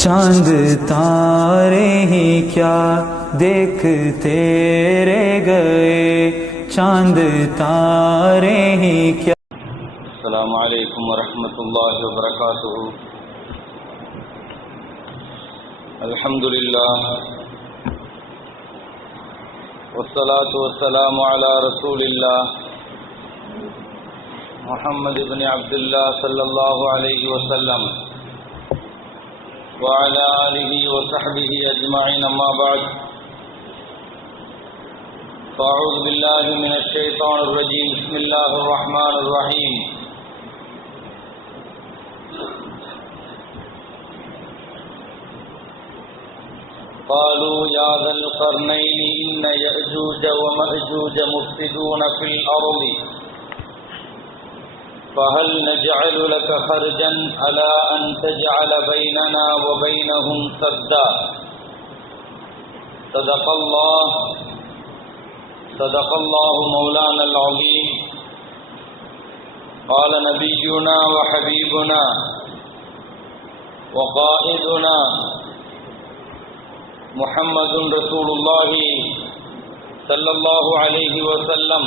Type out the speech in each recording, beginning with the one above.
चांद तारे ही क्या देखते रह गए, चांद तारे ही क्या। अस्सलामु अलैकुम वरहमतुल्लाहि वबरकातुहू। अल्हम्दुलिल्लाह वस्सलातु वस्सलामु अला रसूलिल्लाह मुहम्मद इब्न अब्दुल्लाह सल्लल्लाहु अलैहि वसल्लम व अला आलिहि व सहबिहि अजमईन, अम्मा बाद। फ़अऊज़ु बिल्लाहि मिनश शैतानिर रजीम, बिस्मिल्लाहिर रहमानिर रहीम। क़ालू या ज़ल क़रनैनि इन्न यअजूज व मअजूज मुफ़्सिदून फ़िल अर्ज़ि फ़हल नजअलु लक ख़र्जन अला अन तजअल बैनना व बैनहुम सद्दा। सदक़ल्लाहु मौलानल अज़ीम। क़ाल नबियुना व हबीबुना व क़ाइदुना मुहम्मदुन रसूलुल्लाहि सल्लल्लाहु अलैहि वसल्लम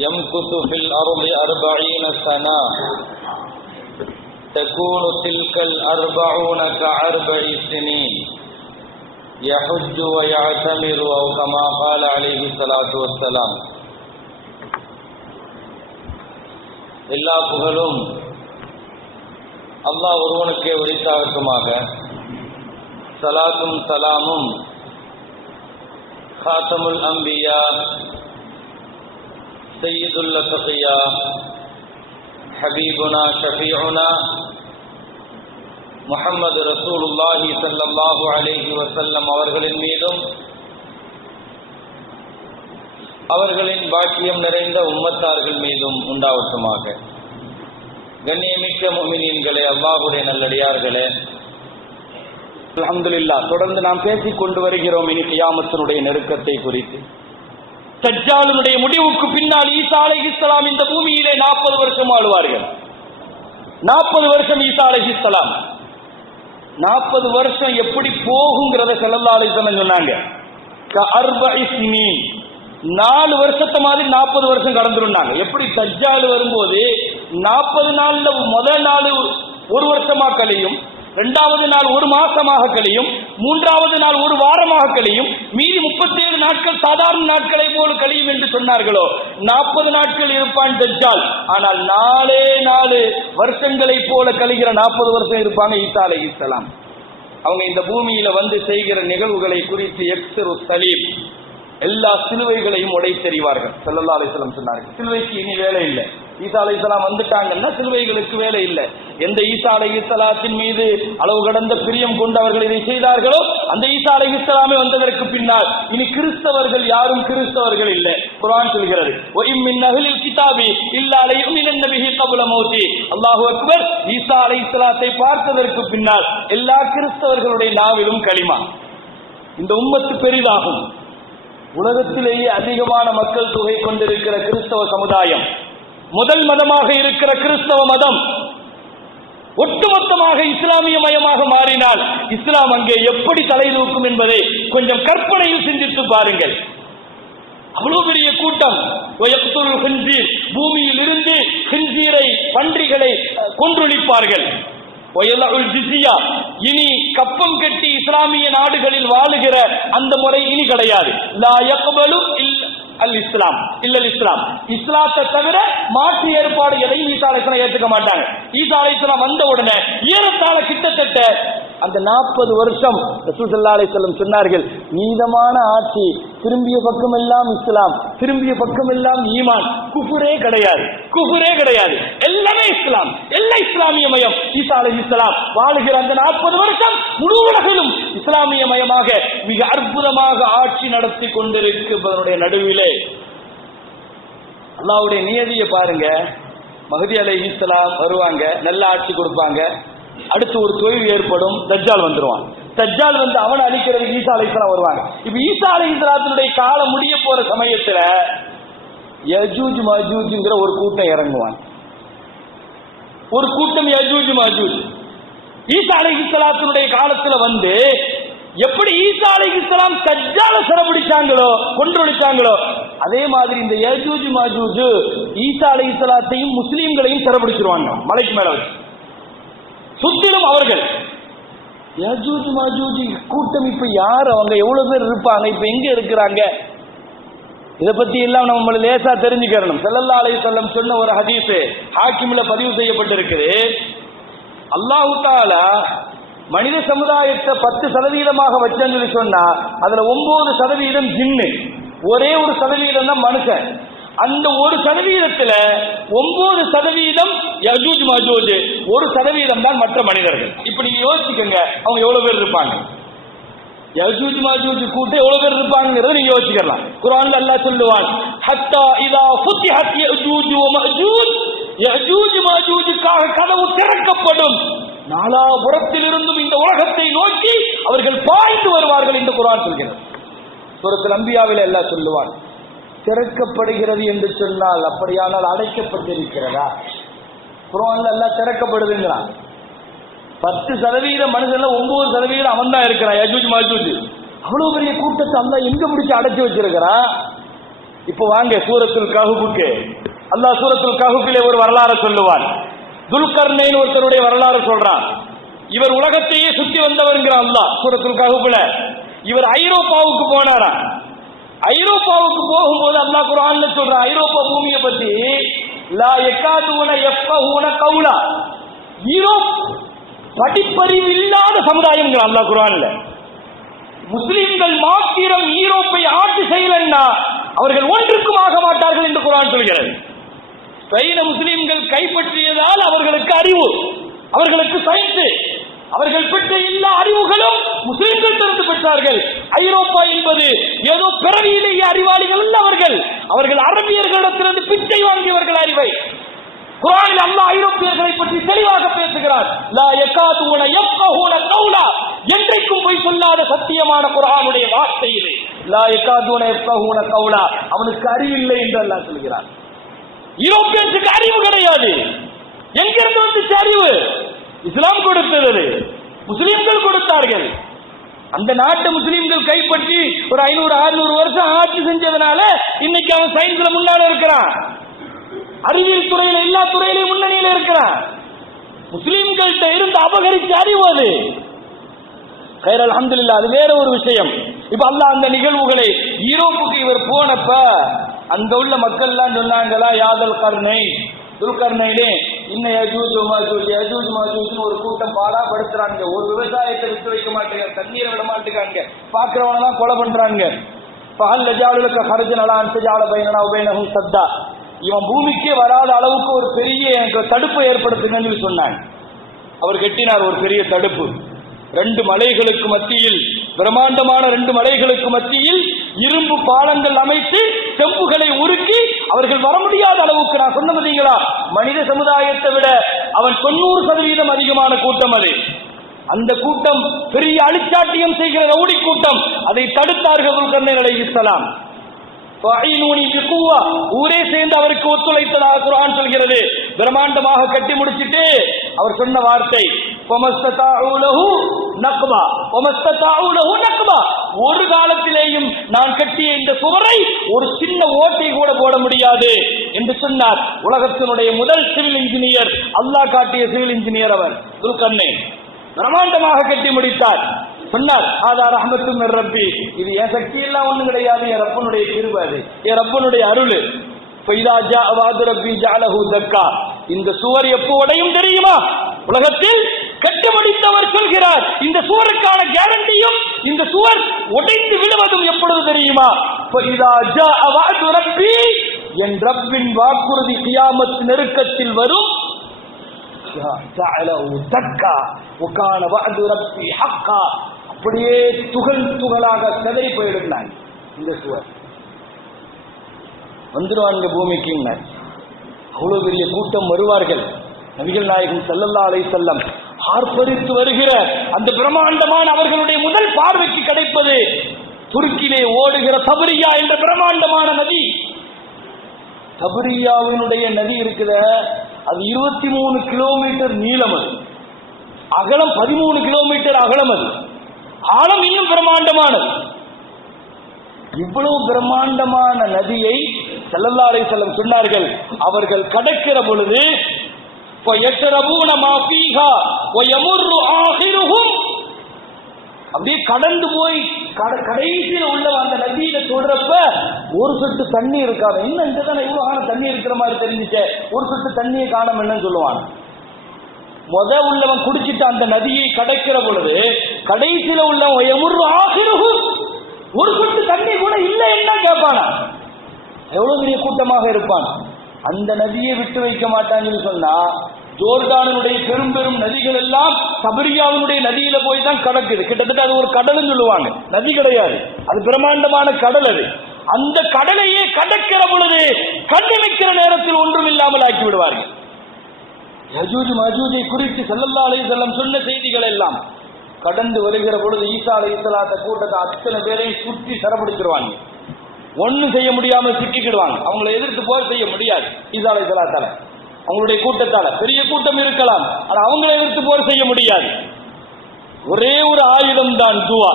यमकुतु फिल अर्ज़ि 40 सना तकूनु तिल्कल 40 कअर्बइ सिनीन यहुज्जु व यअतमिरु औ कमा क़ाल अलैहि ஸலாத்து வஸ்ஸலாம்। எல்லா புகழும் அல்லாஹ் ஒருவனுக்கே உரித்தாகட்டுமாக. சலாத்தும் சலாமும் காத்தமுல் அம்பியா சையதுல் அத்கியா ஹபீபுனா ஷஃபீஉனா முஹம்மது ரசூலுல்லாஹி ஸல்லல்லாஹு அலைஹி வஸல்லம் அவர்களின் மீதும் அவர்களின் பாக்கியம் நிறைந்த உம்மத்தார்கள் மீதும் உண்டாவட்டுமாக. கண்ணியமிக்க முஃமினீன்களே, அல்லாஹ்வுடைய நல்லடியார்களே, அல்ஹம்துலில்லாஹ். தொடர்ந்து நாம் பேசிக் கொண்டு வருகிறோம் இனி கியாமத்தினுடைய நெருக்கத்தை குறித்து. தஜ்ஜாலுடைய முடிவுக்கு பின்னால் ஈசா அலைஹிஸ்ஸலாம் இந்த பூமியிலே 40 வருஷம் ஆளுவார்கள். 40 வருஷம் ஈசா அலைஹிஸ்ஸலாம். 40 வருஷம் எப்படி போகுங்கிறத ஸல்லல்லாஹு அலைஹி வஸல்லம் சொன்னாங்க. கஅர்பஇ சினீன், 4 வருஷத்தை மாதிரி 40 வருஷம் கடந்துருந்தாங்க. எப்படி தஜ்ஜால் வரும்போது 40 நாள்ல முதல் நாள் 1 வருஷமா கழியும், 2வது நாள் 1 மாசமாக கழியும், 3வது நாள் 1 வாரமாக கழியும், மீதி 37 நாட்கள் சாதாரண நாட்களை போல கழியும் என்று சொன்னார்களோ, 40 நாட்கள் இருப்பான் தஜ்ஜால். ஆனால் 4 வருஷங்களை போல கழிகிற 40 வருஷம் இருப்பாங்க ஈசா அலைஹிஸ்ஸலாம். அவங்க இந்த பூமியில வந்து செய்கிற நிகழ்வுகளை குறித்து எக்ஸரு சலீம், எல்லா சிலுவைகளையும் உடைத்தெறிவார்கள். ஸல்லல்லாஹு அலைஹி வஸல்லம் சொன்னார்கள், சிலுவைக்கு இனி வேலை இல்லை. ஈசா அலைஹிஸ்ஸலாம் வந்துட்டாங்கன்னா சிலுவைகளுக்கு வேலை இல்லை. எந்த ஈசா அலைஹிஸ்ஸலாத்தின் மீது அளவு கடந்த பிரியம் கொண்டு அவர்கள் இதை செய்தார்களோ, அந்த ஈசா அலைஹிஸ்ஸலாமே வந்ததற்கு பின்னால் இனி கிறிஸ்தவர்கள் யாரும் கிறிஸ்தவர்கள் இல்லை. குர்ஆன் சொல்கிறது, வ இம் மின் அஹ்லில் கிதாபி இல்லா லயுமினன்ன பிஹி கப்ல மௌதி. அல்லாஹு அக்பர். ஈசா அலைஹிஸ்ஸலாத்தை பார்த்ததற்கு பின்னால் எல்லா கிறிஸ்தவர்களுடைய நாவிலும் கலிமா. இந்த உம்மத்து பெரிதாகும். உலகத்திலேயே அதிகமான மக்கள் தொகை கொண்டிருக்கிற கிறிஸ்தவ சமுதாயம், முதல் மதமாக இருக்கிற கிறிஸ்தவ மதம் ஒட்டுமொத்தமாக இஸ்லாமிய மயமாக மாறினால் இஸ்லாம் அங்கே எப்படி தலை தூக்கும் என்பதை கொஞ்சம் கற்பனையில் சிந்தித்து பாருங்கள். அவ்வளவு பெரிய கூட்டம். பூமியில் இருந்து ஹின்சீரை, பன்றிகளை கொன்றொழிப்பார்கள். இனி கப்பம் கட்டி இஸ்லாமிய நாடுகளில் வாழுகிற அந்த முறை இனி கிடையாது. லா யக்பலு அல் இஸ்லாம் இல்லல் இஸ்லாம். இஸ்லாத்தை தவிர மாற்று ஏற்பாடு எதையும் ஈசா அலைஹிஸ்ஸலாம் ஏற்றுக்க மாட்டாங்க. ஈசா அலைஹிஸ்ஸலாம் வந்த உடனே ஏறத்தாழ கிட்டத்தட்ட அந்த 40 வருஷம் ரசூல் ஸல்லல்லாஹு அலைஹி வஸல்லம் சொன்னார்கள், நீதமான ஆட்சி, திரும்பிய பக்கம் எல்லாம் இஸ்லாம், திரும்பிய பக்கம் எல்லாம் ஈமான், குஃபுரே கிடையாது, குஃபுரே கிடையாது, எல்லாமே இஸ்லாம், எல்லாம் இஸ்லாமிய மயம். ஈசா அலைஹிஸ்ஸலாம் வாழுகிற அந்த 40 வருஷம் முழு உலகிலும் இஸ்லாமிய மயமாக மிக அற்புதமாக ஆட்சி நடத்தி கொண்டிருப்பதனுடைய நடுவிலே அல்லாஹ்வுடைய நியதியை பாருங்க. மஹ்தி அலைஹிஸ்ஸலாம் வருவாங்க, நல்ல ஆட்சி கொடுப்பாங்க. அடுத்து ஒரு தொய்வு ஏற்படும், தஜ்ஜால் வந்துருவான். தஜ்ஜால் வந்து அவனை அழிக்கிறதுக்கு ஈசா அலைஹிஸ்ஸலாம் வருவாங்க. இப்ப ஈசா அலைஹிஸ்ஸலாத்தினுடைய காலம் முடிய போற சமயத்துல யஜூஜ் மஜூஜ்ங்கிற ஒரு கூட்டம் இறங்குவான். ஒரு கூட்டம் யஜூஜ் மஜூஜ். ஈசா அலைஹிஸ்ஸலாத்தினுடைய காலத்துல வந்து எப்படி ஈசா அலைஹிஸ்ஸலாம் தஜ்ஜால சிறப்பிடிச்சாங்களோ கொன்றொழிச்சாங்களோ அதே மாதிரி இந்த யஜூஜ் மாஜூஜ் ஈசா அலைஹிஸ்ஸலாத்தையும் முஸ்லிம்களையும் சிறப்பிடிச்சிருவாங்க மலைக்கு மேல வச்சு சுத்திலும் அவர்கள். யஜூஜ் மாஜூஜ் கூட்டம் இப்ப யார், அவங்க எவ்வளவு பேர் இருப்பாங்க, இப்ப எங்க இருக்கிறாங்க, இதை பத்தி எல்லாம் நம்ம லேசா தெரிஞ்சுக்கணும். ஸல்லல்லாஹு அலைஹி வஸல்லம் சொன்ன ஒரு ஹதீஸ் ஹாக்கிம்ல பதிவு செய்யப்பட்டிருக்குது. அல்லாஹ் தஆலா மனித சமுதாயத்தை 10% வச்சேன்னு சொன்னா அதுல 9% ஜின்னு, ஒரே ஒரு சதவீதம் தான் மனுஷன். அந்த 1% 9% யஜூஜ் மஜூஜ், 1% தான் மற்ற மனிதர்கள். இப்ப நீங்க யோசிச்சுக்கோங்க அவங்க எவ்வளவு பேர் இருப்பாங்க, யஜூஜ் மஜூஜ் கூட்டம் எவ்வளவு பேர் இருப்பாங்கிறத நீங்க யோசிக்கலாம். குர்ஆன்ல அல்லாஹ் சொல்லுவான், ஹத்தா இதா ஃபுத்திஹத் யஜூஜ் வ மஜூஜ், யஜூஜ் மஜூஜுக்காக கதவு திறக்கப்படும், நாலாபுறத்திலிருந்தும் இந்த உலகத்தை நோக்கி அவர்கள் பாய்ந்து வருவார்கள் என்று குர்ஆன் சொல்கிறது. சூரத்துல் அன்பியாவிலே அல்லாஹ் சொல்லுவான், திறக்கப்படுகிறது என்று சொன்னால் அப்படியானால் அடைக்கப்பட்டிருக்கிறதா? குர்ஆன்ல அல்லாஹ் திறக்கப்படுதுங்கிறான். 10% மனுஷன்ல 9% அவன் தான் இருக்கிறான் யஜூஜ் மஜூஜ். அவ்வளவு பெரிய கூட்டத்தை அல்லாஹ் எங்க பிடிச்சு அடைச்சு வச்சிருக்கிறான். இப்போ வாங்க சூரத்துல் கஹ்ஃபுக்கு. அல்லாஹ் சூரத்துல் கஹ்ஃபிலே ஒரு வரலாறு சொல்லுவான். துல்கர்னைன் ஒருத்தருடைய வரலாறு சொல்றான். இவர் உலகத்தையே சுத்தி வந்தவர்ங்கிறான் அல்லாஹ் சூரத்துல் கஹ்ஃபில. இவர் ஐரோப்பாவுக்கு போனாரா. ஐரோப்பாவுக்கு போகும்போது அல்லாஹ் குர்ஆன்ல சொல்றான் ஐரோப்பா பூமியை பத்தி, லா யகாதுன யஃபஹூன கௌலா, யூரோப் படிப்பறிவு இல்லாத சமுதாயம் அல்லாஹ் குர்ஆன்ல. முஸ்லிம்கள் மாத்திரம் யூரோப்பை ஆட்சி செய்யலன்னா அவர்கள் ஒன்றுக்கும் ஆக மாட்டார்கள் என்று குர்ஆன் சொல்கிறது. ஸ்பெயின முஸ்லிம்கள் கைப்பற்றியதால் அவர்களுக்கு அறிவு, அவர்களுக்கு சயின்ஸ், அவர்கள் பெற்ற எல்லா அறிவுகளும் முஸ்லிம்கள் திறந்து பெற்றார்கள். ஐரோப்பா என்பது ஏதோ பிறவியிலேயே அறிவாளிகள் அல்ல அவர்கள், அவர்கள் அரபியர்களிடத்திலிருந்து பிச்சை வாங்கியவர்கள் அறிவை. குர்ஆனில் அல்லாஹ் ஐரோப்பியர்களை பற்றி தெளிவாக பேசுகிறார். லா யகாதுன யஃபஹூன கௌலா, என்றைக்கும் போய் சொல்லாத சத்தியமான குர்ஆனுடைய வார்த்தை இது. லா யகாதுன யஃபஹூன கௌலா, அவனுக்கு அறிவில்லை என்று அல்லாஹ் சொல்கிறார். யூரோப்பியனுக்கு அறிவு கிடையாது. எங்கிருந்து வந்துச்சு அறிவு? இஸ்லாம் கொடுத்தது, முஸ்லிம்கள் கொடுத்தார்கள். அந்த நாட்டை முஸ்லிம்கள் கைப்பற்றி ஒரு 500-600 வருஷம் ஆட்சி செஞ்சதுனால இன்னைக்கு அவன் சயின்ஸ்ல முன்னாடி இருக்கிறான், அறிவியல் துறையில எல்லா துறையிலையும் முன்னணியில இருக்கிறான். முஸ்லிம்கள்ட்ட இருந்து அபகரிச்ச அறிவு அது. கைர் அல்ஹம்துலில்லாஹ், அது வேற ஒரு விஷயம். இப்ப அல்லாஹ் அந்த நிகழ்வுகளை யூரோப்புக்கு இவர் போனப்ப அங்க உள்ள மக்கள் எல்லாம் சொன்னாங்களா, யாதல் கர்ணை துல்கர்ணையிலே இன்னும் யஜூஜ் மாஜூஜ்னு ஒரு கூட்டம் பாடா படுத்துறாங்க. ஒரு விவசாயத்தை விட்டு வைக்க மாட்டேங்க, தண்ணீரை விட மாட்டேங்காங்க, பாக்குறவனெல்லாம் கொலை பண்றாங்க. பகல் லஜாலுக்கு ஹர்ஜ் நலான் சஜால பைனனா உபைனஹும் சத்தா, இவன் பூமிக்கே வராத அளவுக்கு ஒரு பெரிய தடுப்பை ஏற்படுத்துங்கன்னு சொன்னாங்க. அவர் கட்டினார் ஒரு பெரிய தடுப்பு. 2 மலைகளுக்கு மத்தியில், பிரம்மாண்டமான 2 மலைகளுக்கு மத்தியில் இரும்பு பாலங்கள் அமைத்து செம்புகளை உருக்கி அவர்கள் வர முடியாத அளவுக்கு, நான் சொன்ன பார்த்தீங்களா, மனித சமுதாயத்தை விட அவன் 90% அதிகமான கூட்டம் அது. அந்த கூட்டம் பெரிய அழிச்சாட்டியம் செய்கிற ரவுடி கூட்டம். அதை தடுத்தார்கள் துல்கர்னைன் அலைஹிஸ்ஸலாம். ஊரே சேர்ந்து அவருக்கு ஒத்துழைத்ததாக குர்ஆன் சொல்கிறது. பிரம்மாண்டமாக கட்டி முடிச்சிட்டு அவர் சொன்ன வார்த்தை, ஒரு காலத்திலேயும் நான் கட்டிய இந்த சுவரை ஒரு சின்ன ஓட்டை கூட போட முடியாது என்று சொன்னார். உலகத்தினுடைய முதல் சிவில் இன்ஜினியர், அல்லாஹ் காட்டிய சிவில் இன்ஜினியர் அவர் துல்கர்னைன். பிரம்மாண்டமாக கட்டி முடித்தார். சொன்னார், ஆதா ரஹ்மத்தும் மிர் ரப்பி, இது என் சக்தி எல்லாம் ஒண்ணும் கிடையாது, என் ரப்பனுடைய கிருபை, அது என் ரப்பனுடைய அருள். ஃபைதா ஜா வாது ரப்பி ஜஅலஹு தக்கா, இந்த சுவர் எப்போ உடையும் தெரியுமா? உலகத்தில் கட்டி முடித்தவர் சொல்கிறார், இந்த சுவருக்கான கேரண்டியும் இந்த சுவர் உடைந்து விழுவதும் எப்பொழுது தெரியுமா? ஃபைதா ஜா வாது ரப்பி, என் ரப்பின் வாக்குறுதி கியாமத் நெருக்கத்தில் வரும். ஜஅலஹு தக்கா வகான வஅது ரப்பி ஹக்கா, அப்படியே துகள் துகளாக சிதறி போயிடுனாங்க. இந்த சுவர் வந்துடுவாங்க பூமிக்கு. அவ்வளவு பெரிய கூட்டம் வருவார்கள். நபிகள் நாயகம் ஸல்லல்லாஹு அலைஹி வஸல்லம் ஆர்ப்பரித்து வருகிற அந்த பிரம்மாண்டமான அவர்களுடைய முதல் பார்வைக்கு கிடைப்பது துருக்கியிலே ஓடுகிற தபரியா என்ற பிரம்மாண்டமான நதி. தபரியாவினுடைய நதி இருக்குத, அது 23 கிலோமீட்டர் நீளம். அகலம் 13 கிலோமீட்டர் அகலம், அது ஆழம் இன்னும் பிரம்மாண்டமானது. இவ்வளவு பிரம்மாண்டமான நதியை ஸல்லல்லாஹு அலைஹி வஸல்லம் சொன்னார்கள், அவர்கள் கடக்கிற பொழுது அப்படியே கடந்து போய் கடைசியில் உள்ள அந்த நதியில சொல்றப்ப ஒரு சொட்டு தண்ணி இருக்காது. இன்னும் இங்கதானே இவ்வளவு ஆன தண்ணி இருக்கிற மாதிரி தெரிஞ்சுச்சே, ஒரு சொட்டு தண்ணியை காணோம் என்னன்னு சொல்லுவாங்க. உள்ளவன் குடிச்சிட்டு அந்த நதியை கடக்கிற பொழுது கடைசியில உள்ளவன் ஒரு சொட்டு தண்ணி கூட இல்லை என்ன கேட்பானா? எவ்வளவு பெரிய கூட்டமாக இருப்பான். அந்த நதியை விட்டு வைக்க மாட்டாங்கன்னு சொன்னா, ஜோர்டானுடைய பெரும் பெரும் நதிகள் எல்லாம் சபரியாவினுடைய நதியில போய் தான் கடக்குது. கிட்டத்தட்ட அது ஒரு கடல்னு சொல்லுவாங்க, நதி கிடையாது, அது பிரம்மாண்டமான கடல். அது அந்த கடலையே கடக்கிற பொழுது கண்ணிமைக்கிற நேரத்தில் ஒன்றும் இல்லாமல் ஆக்கி விடுவார்கள். யஜூஜ் மஜூஜை குறித்து ஸல்லல்லாஹு அலைஹி வஸல்லம் சொன்ன செய்திகள் எல்லாம் கடந்து வருகிற பொழுது ஈசா அலைஹிஸ்ஸலாத்த கூட்டத்தை அத்தனை பேரையும் சுற்றி சரப்படுத்திடுவாங்க. ஒன்னும் செய்ய முடியாமல் சிக்கிக்கிடுவாங்க. அவங்களை எதிர்த்து போர் செய்ய முடியாது. ஈசா அலைஹிஸ்ஸலாத்தால அவங்களுடைய கூட்டத்தால பெரிய கூட்டம் இருக்கலாம், ஆனா அவங்களை எதிர்த்து போர் செய்ய முடியாது. ஒரே ஒரு ஆயுதம் தான் துவா.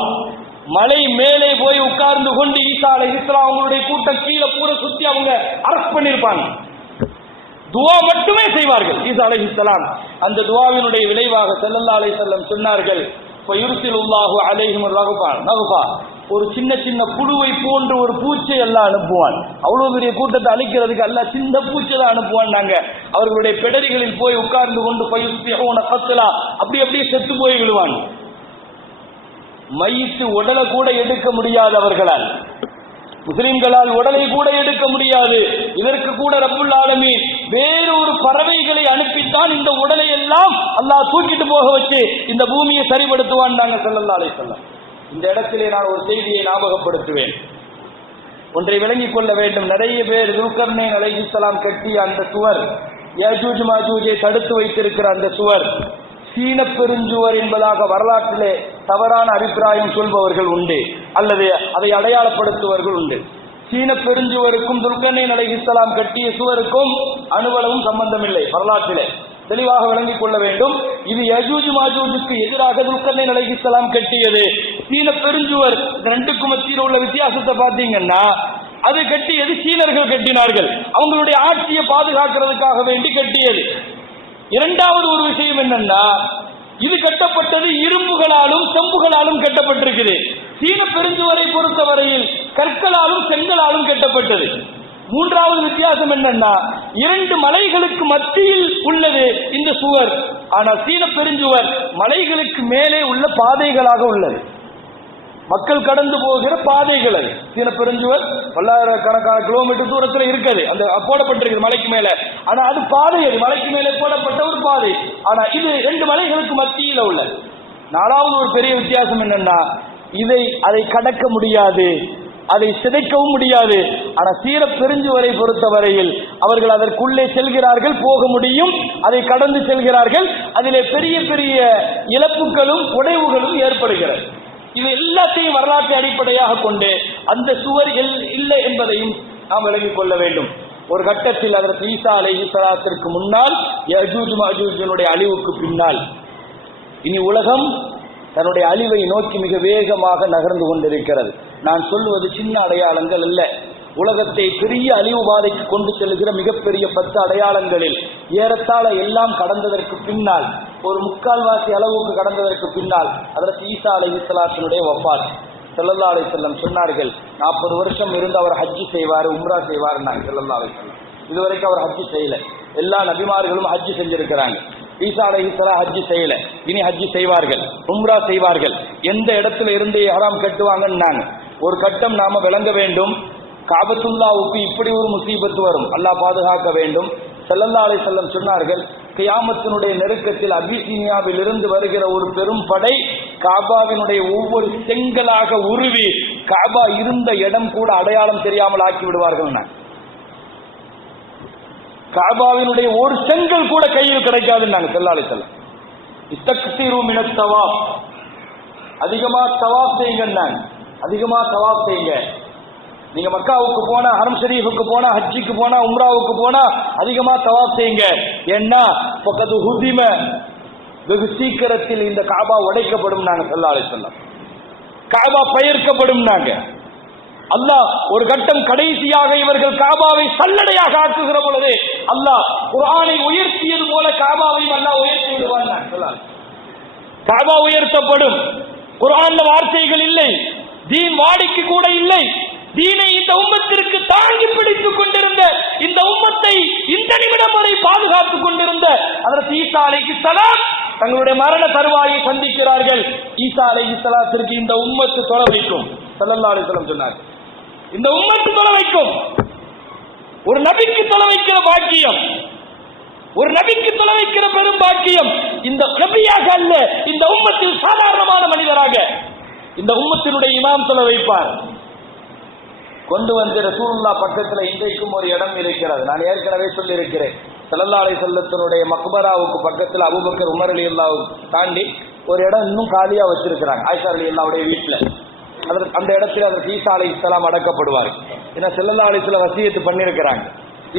மலை மேலே போய் உட்கார்ந்து கொண்டு ஈசா அலைஹிஸ்ஸலாம் அவங்களுடைய கூட்டம் கீழே பூரா சுத்தி அவங்க அரஸ்ட் பண்ணிருப்பாங்க. துவா மட்டுமே செய்வார்கள் ஈசா அலைஹிஸ்ஸலாம். அந்த துவாவினுடைய விளைவாக ஸல்லல்லாஹு அலைஹி வஸல்லம் சொன்னார்கள், ஃபயுர்சிலுல்லாஹு அலைஹிம் ரகுபா, ஒரு சின்ன சின்ன புழுவை போன்ற ஒரு பூச்சை எல்லாம் அனுப்புவான். அவ்வளவு பெரிய கூட்டத்தை அழிக்கிறதுக்கு அல்லாஹ் சின்ன பூச்சை தான் அனுப்புவான். நாங்க அவர்களுடைய பெடரிகளில் போய் உட்கார்ந்து கொண்டு அப்படி அப்படியே செத்து போய் விடுவான். மைத்து உடலை கூட எடுக்க முடியாதவர்களால், முஸ்லிம்களால் உடலை கூட எடுக்க முடியாது. இதற்கு கூட ரப்புல் ஆலமீன் வேறொரு பறவைகளை அனுப்பித்தான் இந்த உடலை எல்லாம் அல்லாஹ் தூக்கிட்டு போக வச்சு இந்த பூமியை சரிபடுத்துவான். நாங்க ஸல்லல்லாஹு அலைஹி வஸல்லம் இந்த இடத்திலே நான் ஒரு செய்தியை ஞாபகப்படுத்துவேன். ஒன்றை விளங்கிக் கொள்ள வேண்டும். நிறைய பேர் துல்கர்னைன் அலைஹிஸ்ஸலாம் கட்டிய அந்த சுவர், யஜூஜ் மஜூஜை தடுத்து வைத்திருக்கிற அந்த சுவர் சீன பெருஞ்சுவர் என்பதாக வரலாற்றிலே தவறான அபிப்பிராயம் சொல்பவர்கள் உண்டு, அல்லது அதை அடையாளப்படுத்துவர்கள் உண்டு. சீன பெருஞ்சுவருக்கும் துல்கர்னைன் அலைஹிஸ்ஸலாம் கட்டிய சுவருக்கும் அணுவளவும் சம்பந்தம் இல்லை. வரலாற்றிலே தெளிவாக விளங்கிக் கொள்ள வேண்டும். இது யஜூஜ் மாஜூஜுக்கு எதிராக துல்கர்னைன் அலைஹிஸ்ஸலாம் கட்டியது. சீன பெருஞ்சுவர், ரெண்டுக்கும் மத்தியில் உள்ள வித்தியாசத்தை பார்த்தீங்கன்னா, அது கட்டியது சீனர்கள் கட்டினார்கள், அவங்களுடைய ஆட்சியை பாதுகாக்கிறதுக்காக வேண்டி கட்டியது. இரண்டாவது ஒரு விஷயம் என்னன்னா, இது கட்டப்பட்டது இரும்புகளாலும் செம்புகளாலும் கட்டப்பட்டிருக்குது. சீன பெருஞ்சுவரை பொறுத்தவரையில் கற்களாலும் செங்கலாலும் கட்டப்பட்டது. மூன்றாவது வித்தியாசம் என்னன்னா, இரண்டு மலைகளுக்கு மத்தியில் உள்ளது இந்த சுவர். ஆனால் சீன பெருஞ்சுவர் மலைகளுக்கு மேலே உள்ள பாதைகளாக உள்ளது, மக்கள் கடந்து போகிற பாதைகள். அது சீன பெருஞ்சுவர் பல்லாயிரக்கணக்கான கிலோமீட்டர் தூரத்தில் இருக்குது, அந்த போடப்பட்டிருக்கு மலைக்கு மேல. ஆனா அது பாதை, அது மலைக்கு மேலே போடப்பட்ட ஒரு பாதை. ஆனா இது ரெண்டு மலைகளுக்கு மத்தியில் உள்ளது. நாலாவது ஒரு பெரிய வித்தியாசம் என்னன்னா, அதை கடக்க முடியாது, அதை சிதைக்கவும் முடியாது. ஆனா சீன பெருஞ்சுவரை பொறுத்தவரையில் அவர்கள் அதற்குள்ளே செல்கிறார்கள், போக முடியும், அதை கடந்து செல்கிறார்கள். அதிலே பெரிய பெரிய இழப்புகளும் உடைவுகளும் ஏற்படுகிறது. இது எல்லாத்தையும் வரலாற்றை அடிப்படையாக கொண்டு அந்த சுவர் இல்லை என்பதையும் நாம் விளங்கிக் கொள்ள வேண்டும். ஒரு கட்டத்தில் அதற்கு ஈசா அலைஹிஸ்ஸலாத்திற்கு முன்னால், யஜூஜ் மஜூஜினுடைய அழிவுக்கு பின்னால், இனி உலகம் தன்னுடைய அழிவை நோக்கி மிக வேகமாக நகர்ந்து கொண்டிருக்கிறது. நான் சொல்வது சின்ன அடையாளங்கள் அல்ல, உலகத்தை பெரிய அழிவு பாதைக்கு கொண்டு செல்கிற மிகப்பெரிய 10 அடையாளங்களில் ஏறத்தாழ எல்லாம் கடந்ததற்கு பின்னால், ஒரு முக்கால்வாசி அளவுக்கு கடந்ததற்கு பின்னால் அதற்கு ஈசா அலைஹிஸ்ஸலாத்தினுடைய வஃபாத். ஸல்லல்லாஹு அலைஹி வஸல்லம் சொன்னார்கள், 40 வருஷம் இருந்து அவர் ஹஜ்ஜி செய்வார், உம்ரா செய்வார். ஸல்லல்லாஹு அலைஹி வஸல்லம் இதுவரைக்கும் அவர் ஹஜ்ஜி செய்யல. எல்லா நபிமார்களும் ஹஜ்ஜி செஞ்சிருக்கிறாங்க. ஈசா அலைஹிஸ்ஸலாம் ஹஜ்ஜி செய்யல, இனி ஹஜ்ஜி செய்வார்கள், உம்ரா செய்வார்கள். எந்த இடத்துல இருந்து இஹ்ராம் கட்டுவாங்கன்னு ஒரு கட்டம் நாம விளங்க வேண்டும். காபத்துல்லாவுக்கு இப்படி ஒரு முசீபத்து வரும், அல்லாஹ் பாதுகாக்க வேண்டும். ஸல்லல்லாஹு அலைஹி வஸல்லம் சொன்னார்கள், கியாமத்தினுடைய நெருக்கத்தில் அபிசீனியாவில் இருந்து வருகிற ஒரு பெரும் படை காபாவினுடைய ஒவ்வொரு செங்கலாக உருவி காபா இருந்த இடம் கூட அடையாளம் தெரியாமல் ஆக்கி விடுவார்கள். காபாவினுடைய ஒரு செங்கல் கூட கையில் கிடைக்காதுன்னாங்க ஸல்லல்லாஹு அலைஹி வஸல்லம். இஸ்தக்ஸிரு மினத் தவாஃப், அதிகமா தவாஃப் செய்யுங்க, அதிகமா தவாஃப் செய்யுங்க. நீங்க மக்காவுக்கு போனா, ஹரம் ஷரீஃபுக்கு போனா, ஹஜ்ஜிக்கு போனா, உம்ராவுக்கு போனா அதிகமா தவாஃப் செய்யுங்க. ஏன்னா ஃபகது ஹுதிம வெகு சீக்கிரத்தில் இந்த காபா உடைக்கப்படும் நாங்க ஸல்லல்லாஹு அலைஹி வஸல்லம். காபா பெயர்க்கப்படும் நாங்க. அல்லாஹ் ஒரு கட்டம் கடைசியாக இவர்கள் காபாவை சல்லடையாக ஆக்குகிற பொழுது அல்லாஹ் குர்ஆனை உயர்த்தியது போல காபாவையும் அல்லாஹ் உயர்த்தி விடுவான். காபா உயர்த்தப்படும். குர்ஆன்ல வார்த்தைகள் இல்லை, தீன் வாடிக்கு கூட இல்லை. தீனை இந்த உம்மத்திற்கு தாங்கி பிடித்துக் கொண்டிருந்த, இந்த உம்மத்தை இந்த நிமிடம் வரை பாதுகாத்துக் கொண்டிருந்த ஹஜ்ரத் ஈசா அலைஹிஸ்ஸலாம் தங்களுடைய மரண தருவாயை சந்திக்கிறார்கள். ஈசா அலைஹிஸ்ஸலாத்திற்கு இந்த உம்மத்து தொலை வைக்கும். ஸல்லல்லாஹு அலைஹி வஸல்லம் சொன்னார், இந்த உம்மத்து தொலை வைக்கும். ஒரு நபிக்கு தொலை வைக்கிற பாக்கியம், ஒரு நபிக்கு தொலை வைக்கிற பெரும் பாக்கியம். இந்த நபியாக அல்ல, இந்த உம்மத்தில் சாதாரணமான மனிதராக இந்த உம்மத்தினுடைய இமாம் தொலை வைப்பார். கொண்டு வந்து ரசூலுல்லாஹ் பக்கத்துல இன்றைக்கும் ஒரு இடம் இருக்கிறது. நான் ஏற்கனவே சொல்லி இருக்கிறேன். ஸல்லல்லாஹு அலைஹி வஸல்லத்துடைய மக்பராவுக்கு பக்கத்துல அபூபக்கர் உமர் ரலியல்லாஹு தாண்டி ஒரு இடம் இன்னும் காலியா வச்சிருக்கிறாங்க. ஆயிஷா ரலியல்லாஹுடைய வீட்டுல. அந்த இடத்துல அதற்கு ஈசா அலைஹிஸ்ஸலாம் அடக்கப்படுவார். ஏன்னா ஸல்லல்லாஹு அலைஹி வஸல்லம் வசியத்து பண்ணியிருக்கிறாங்க.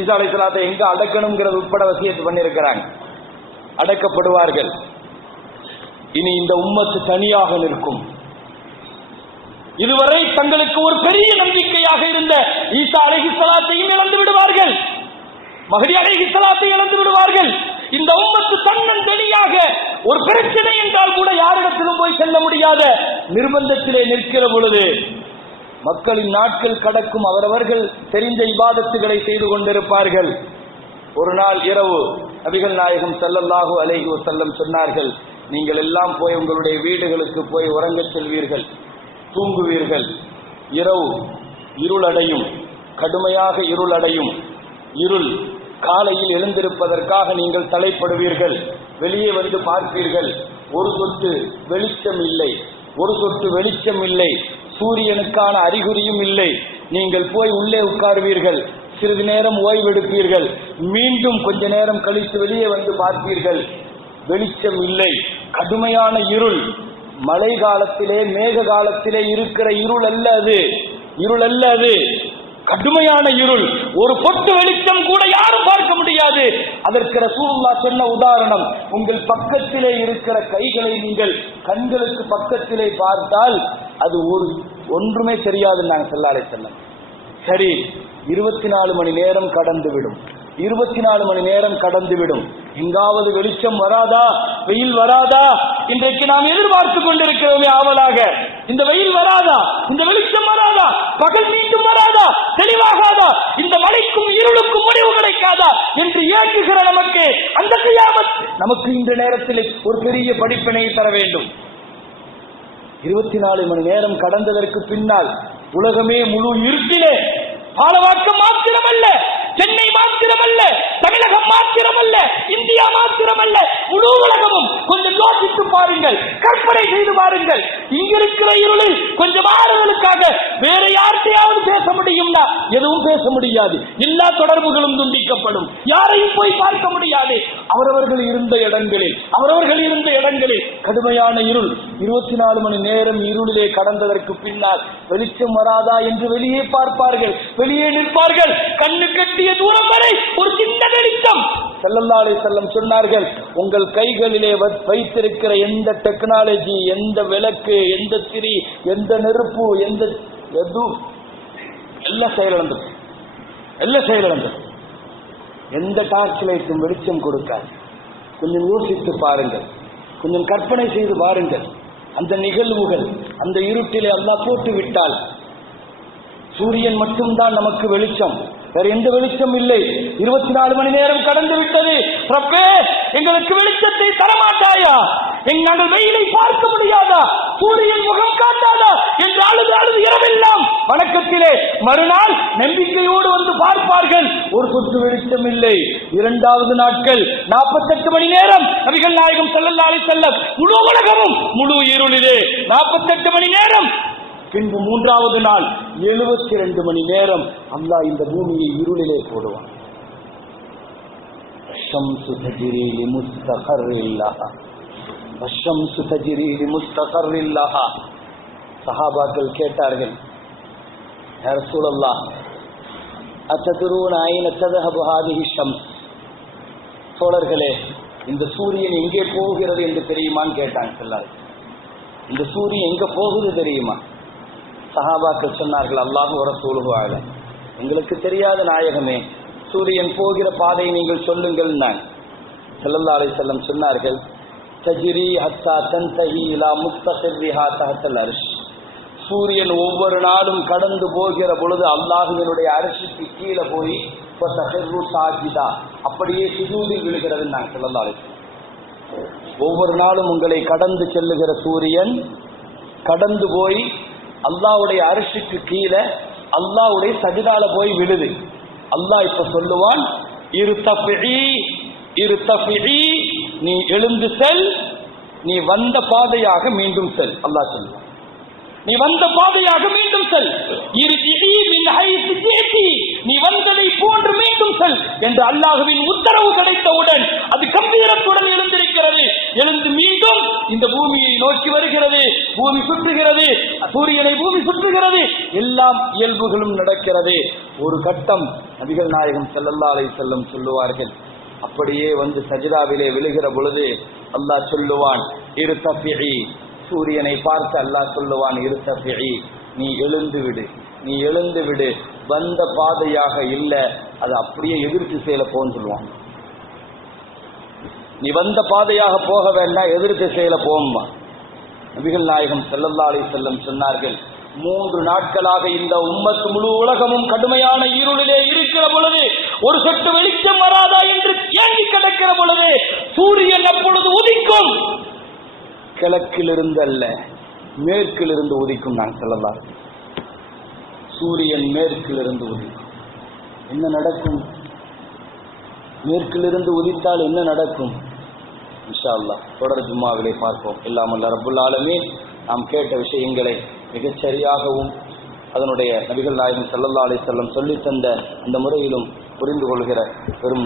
ஈசா அலைஹிஸ்ஸலாத்தை எங்க அடக்கணுங்கிறது உட்பட வசியத்து பண்ணியிருக்கிறாங்க. அடக்கப்படுவார்கள். இனி இந்த உம்மத்து தனியாக நிற்கும். இதுவரை தங்களுக்கு ஒரு பெரிய நம்பிக்கையாக இருந்த ஈசா அலைஹிஸ்ஸலாத்தையும் இழந்து விடுவார்கள். மஹ்தி அலைஹிஸ்ஸலாத்தை இழந்து விடுவார்கள். இந்த உம்மத்து தன்னந்தனியாக ஒரு பிரச்சனை என்றால் கூட யாரிடத்திலும் போய் செல்ல முடியாத நிர்பந்தத்திலே நிற்கிற பொழுது மக்களின் நாட்கள் கடக்கும். அவரவர்கள் தெரிந்த இபாதத்துகளை செய்து கொண்டிருப்பார்கள். ஒரு நாள் இரவு நபிகள் நாயகம் ஸல்லல்லாஹு அலைஹி வஸல்லம் சொன்னார்கள், நீங்கள் எல்லாம் போய் உங்களுடைய வீடுகளுக்கு போய் உறங்கச் செல்வீர்கள், தூங்குவீர்கள். இரவு இருளடையும், கடுமையாக இருளடையும். இருள் காலையில் எழுந்திருப்பதற்காக நீங்கள் தலைப்படுவீர்கள். வெளியே வந்து பார்ப்பீர்கள், ஒரு சொட்டு வெளிச்சம் இல்லை, ஒரு சொட்டு வெளிச்சம் இல்லை, சூரியனுக்கான அறிகுறியும் இல்லை. நீங்கள் போய் உள்ளே உட்காருவீர்கள், சிறிது நேரம் ஓய்வெடுப்பீர்கள், மீண்டும் கொஞ்ச நேரம் கழித்து வெளியே வந்து பார்ப்பீர்கள், வெளிச்சம் இல்லை, கடுமையான இருள். மழை காலத்திலே மேக காலத்திலே இருக்கிற இருள் அல்ல அது, இருள் அல்ல அது, கடுமையான இருள். ஒரு பொட்டு வெளிச்சம் கூட யாரும் பார்க்க முடியாது. அதற்கு ரசூலுல்லாஹ் சொன்ன உதாரணம், உங்கள் பக்கத்திலே இருக்கிற கைகளை நீங்கள் கண்களுக்கு பக்கத்திலே பார்த்தால் அது ஒன்றுமே தெரியாது. நாங்கள் ஸல்லல்லாஹு அலைஹி வஸல்லம் சரி 24 மணி நேரம் கடந்துவிடும், 24 மணி நேரம் கடந்துவிடும், எங்காவது வெளிச்சம் வராதா, வெயில் வராதா? இன்றைக்கு நாம் எதிர்பார்த்து கொண்டிருக்கிறோமே ஆவலாக, இந்த வெயில் வராதா, இந்த வெளிச்சம் வராதா, பகல் மீண்டும் வராதா, தெளிவாகாதா, இந்த மழைக்கும் இருளுக்கும் முடிவு கிடைக்காதா என்று ஏங்குகிற நமக்கு அந்த கியாமத் நமக்கு இந்த நேரத்தில் ஒரு பெரிய படிப்பினை தர வேண்டும். 24 மணி நேரம் கடந்ததற்கு பின்னால் உலகமே முழு இருட்டிலே, பாலவாக்கம் மாத்திரமல்ல, சென்னை மாத்திரமல்ல, தமிழகம் மாத்திரமல்ல, இந்தியா மாத்திரமல்ல, முழு உலகமும் கொஞ்சம் யோசித்து பாருங்கள், கற்பனை செய்து பாருங்கள். இங்கிருக்கிற இருளில் கொஞ்சம் ஆறுதலுக்காக வேற யார்கிட்டையாவது பேச முடியும்னா எதுவும் பேச முடியாது. எல்லா தொடர்புகளும் துண்டிக்கப்படும், யாரையும் போய் பார்க்க முடியாது. அவரவர்கள் இருந்த இடங்களில் கடுமையான இருள். 24 மணி நேரம் இருளிலே கடந்ததற்கு பின்னால் வெளிச்சம் வராதா என்று வெளியே பார்ப்பார்கள், வெளியே நிற்பார்கள். கண்ணு கட்டிய தூரம் வரை ஒரு சின்ன வெளிச்சம். ஸல்லல்லாஹு அலைஹி வஸல்லம் சொன்னார்கள், உங்கள் கைகளிலே வைத்திருக்கிற எந்த டெக்னாலஜி, எந்த விளக்கு, எந்த திரி, எந்த நெருப்பு, எல்லாம் செயலிழந்தது. எந்த டார்ச் லைட்டும் வெளிச்சம் கொடுக்காது. கொஞ்சம் யோசித்து பாருங்கள், கொஞ்சம் கற்பனை செய்து பாருங்கள். அந்த நிகழ்வுகள் அந்த இருட்டிலே அல்லாஹ் போட்டு விட்டால் சூரியன் மட்டும்தான் நமக்கு வெளிச்சம், வேற எந்த வெளிச்சம் இல்லை. 24 மணி நேரம் கடந்து விட்டது. ரப்பே, எங்களுக்கு வெளிச்சத்தை தரமாட்டாயா? நாங்கள் வெயிலை பார்க்க முடியாதா? சூரியன் முகம் காட்டாதா என்று அழுது இரவெல்லாம் வணக்கத்திலே. மறுநாள் நம்பிக்கையோடு வந்து பார்ப்பார்கள், ஒரு சொட்டு வெளிச்சம் இல்லை. 2வது நாட்கள் 48 மணி நேரம் நபிகள் நாயகம் ஸல்லல்லாஹு அலைஹி வஸல்லம் முழு உலகமும் முழு இருளிலே 48 மணி நேரம். பின்பு 3வது நாள் 72 மணி நேரம் அல்லாஹ் இந்த பூமியை இருளிலே போடுவான். ஷம்சு தஜ்ரி லிமுஸ்தகர்ரில்லஹா, வஷம்சு தஜ்ரி லிமுஸ்தகர்ரில்லஹா. சஹாபாக்கள் கேட்டார்கள், யா ரசூலல்லாஹ், அத்ததுரூன ஐன தذهب ஹாதிஹி ஷம்ஸ்? தோழர்களே, இந்த சூரியன் எங்கே போகிறது என்று தெரியுமான்னு கேட்டாங்க எல்லாரும். இந்த சூரியன் எங்க போகுது தெரியுமா? சஹாபாக்கள் சொன்னார்கள், அல்லாஹு வ ரசூலுஹு அலம். எங்களுக்கு தெரியாத நாயகமே, சூரியன் போகிற பாதையை நீங்கள் சொல்லுங்கள். ஸல்லல்லாஹு அலைஹி வஸல்லம் சொன்னார்கள், தஜ்ரி ஹத்தா தன்தஹி இலா முஸ்தகிர்ரிஹா தஹ்தல் அர்ஷ். சூரியன் ஒவ்வொரு நாளும் கடந்து போகிற பொழுது அல்லாஹ்வினுடைய அர்ஷுக்கு கீழே போய் ஃபதஹிர்ரு சாஜிதா, அப்படியே சுஜூதில் விழுகிறது. ஸல்லல்லாஹு அலைஹி வஸல்லம், ஒவ்வொரு நாளும் உங்களை கடந்து செல்லுகிற சூரியன் கடந்து போய் அல்லாஹ்வுடைய அர்ஷுக்கு கீழே அல்லாஹ்வுடைய சஜிதால போய் விழுது. அல்லாஹ் இப்ப சொல்லுவான், இருத்தஃபிஇ, நீ எழுந்து செல், நீ வந்த பாதையாக மீண்டும் செல். அல்லாஹ் சொல்லுவான், நீ வந்த பாதையாக மீண்டும் செல். நீ வந்ததை போன்று மீண்டும் செல் என்று அல்லாஹ்வின் உத்தரவு கிடைத்தவுடன் அது கம்பீரத்துடன் எழுந்திருக்கிறது. எழுந்து மீண்டும் இந்த பூமியை நோக்கி வருகிறது. பூமி சுற்றுகிறது, சூரியனை பூமி சுற்றுகிறது, எல்லாம் இயல்புகளும் நடக்கிறது. ஒரு கட்டம் நபிகள் நாயகம் ஸல்லல்லாஹு அலைஹி வஸல்லம் சொல்லுவார்கள், அப்படியே வந்து சஜிதாவிலே விழுகிற பொழுது அல்லாஹ் சொல்லுவான், இருத்தஃபிஇ, சூரியனை பார்த்து அல்லாஹ் சொல்லுவான், இருத்தஃபிஇ, நீ எழுந்து விடு, நீ எழுந்து விடு, வந்த பாதையாக இல்ல, அது அப்படியே எதிர் திசையில போன்னு சொல்லுவான். நீ வந்த பாதையாக போக வேண்டாம், எதிர் திசையில போம்மா. நபிகள் நாயகம் ஸல்லல்லாஹு அலைஹி வஸல்லம் சொன்னார்கள், 3 நாட்களாக இந்த உம்மத் முழு உலகமும் கடுமையான இருளிலே இருக்கிற பொழுது, ஒரு சொட்டு வெளிச்சம் வராதா என்று ஏங்கி கிடக்கிற பொழுது சூரியன் அப்பொழுது உதிக்கும். கிழக்கிலிருந்து அல்ல, மேற்கிலிருந்து உதிக்கும். நான் சொல்லலாம், சூரியன் மேற்கிலிருந்து உதிக்கும். என்ன நடக்கும்? மேற்கிலிருந்து உதித்தால் என்ன நடக்கும்? இன்ஷா அல்லாஹ் தொடர் ஜும்மாவிலே பார்ப்போம். எல்லாம் வல்ல ரப்புல் ஆலமீன் நாம் கேட்ட விஷயங்களை மிகச் சரியாகவும் அதனுடைய நபிகள் நாயகம் ஸல்லல்லாஹு அலைஹி வஸல்லம் சொல்லித் தந்த அந்த முறையிலும் புரிந்து கொள்கிற பெரும்